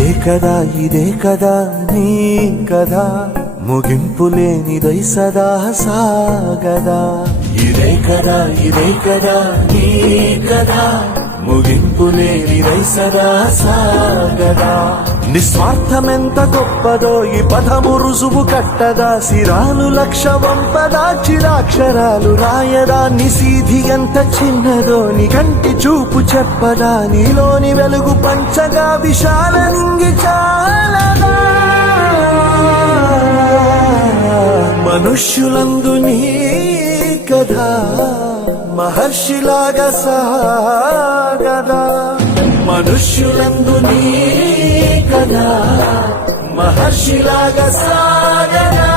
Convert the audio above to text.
ఇదే కదా నీ కదా ముగింపు లేనిదై సదా సాగదా ఇదే కదా నీ కదా ముగింపు లేనిదై సదా సాగదా నిస్వార్థమెంత గొప్పదో ఈ పదము రుజువు కట్టదా సిరాలు లక్ష వంపదా చిరాక్షరాలు రాయదా నిశీధి ఎంత చిన్నదో నీ కంటి చూపు చెప్పదా నీలోని వెలుగు పంచగా విశాల నింగి చాలదా మనుష్యులందు నీ కథ మహర్షిలాగా సాగదా మనుష్యులందు నీ కథ మహర్షిలాగా సాగదా